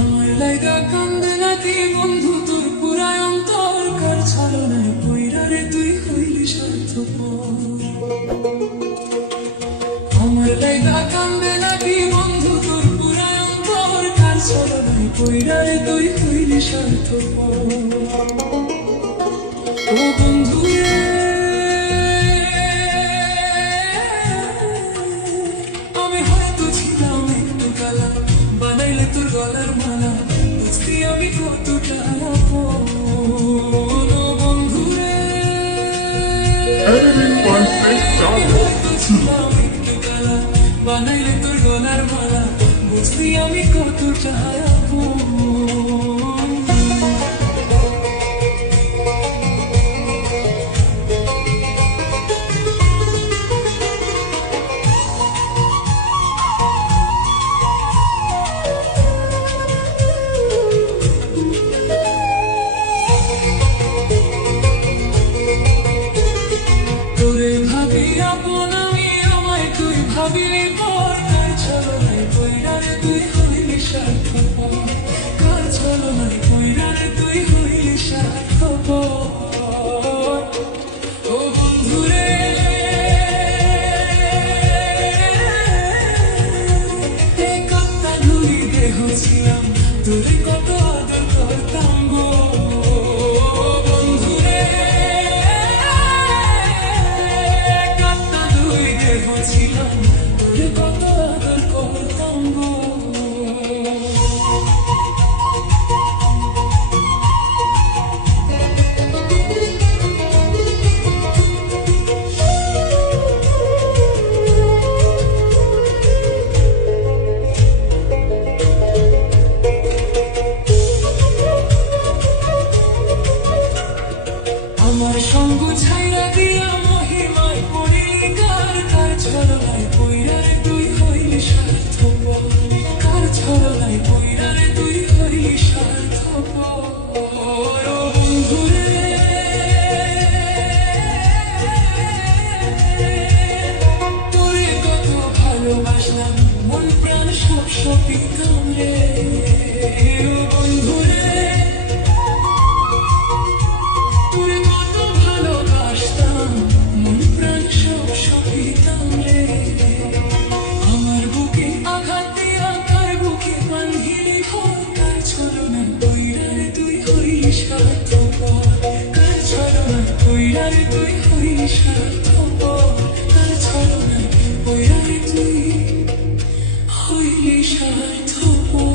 আমার লাইগা কান্দে নাকি বন্ধু তোর পুরাই অন্তর, কার ছলনায় কইরা রে তুই হইলি স্বার্থপর। আমার লাইগা কান্দে নাকি বন্ধু তোর পুরাই অন্তর, কার ছলনায় কইরা রে তুই হইলি স্বার্থপর। ও বন্ধু রে, আমি হয়তো ছিলাম একটু কালা, বানাইলে তোর গলার মালা, বুঝতি আমি কতটা আপন। ও বন্ধু রে, হয়তো ছিলাম একটু কালা, বানাইলে তোর গলার মালা, বুঝতি আমি কতটা আপন। তোরে ভাবি আপন আমি, আমায় তুই ভাবিলি পর, কার ছলনায় কইরা রে তুই হইলি স্বার্থপর, কার ছলনায় কইরা রে তুই হইলি স্বার্থপর। ও বন্ধু রে, এই কত্তা নুড়ি দেহ ছিলাম, তোরে কত আদর করতাম গো। বন্ধু রে, কত্তা নুড়ি দেহ ছিলাম, তোরে কত আদর করতাম গো। আমার সঙ্গ ছাইরা দিয়া মহিমায় পড়িলি কার, কার ছলনায় পইরা রে তুই হইলি স্বার্থপর, কার ছলনায় পইরা রে তুই হইলি স্বার্থপর। ও বন্ধু রে, তোরে কত ভালোবাসলাম, মন প্রাণ সব সপিতাম রে। ও বন্ধু রে, তোরে কত ভালোবাসতাম, মন প্রাণ সব সপিতাম রে। আমার বুকে আঘাত দিয়া কার বুকে বান্ধিলি ঘর, কার ছলনায় কইরা রে তুই হইলি স্বার্থপর, কার ছলনায় কইরা রে তুই হইলি স্বার্থপর, কার ছলনায় কইরা রে তুই হইলি স্বার্থপর।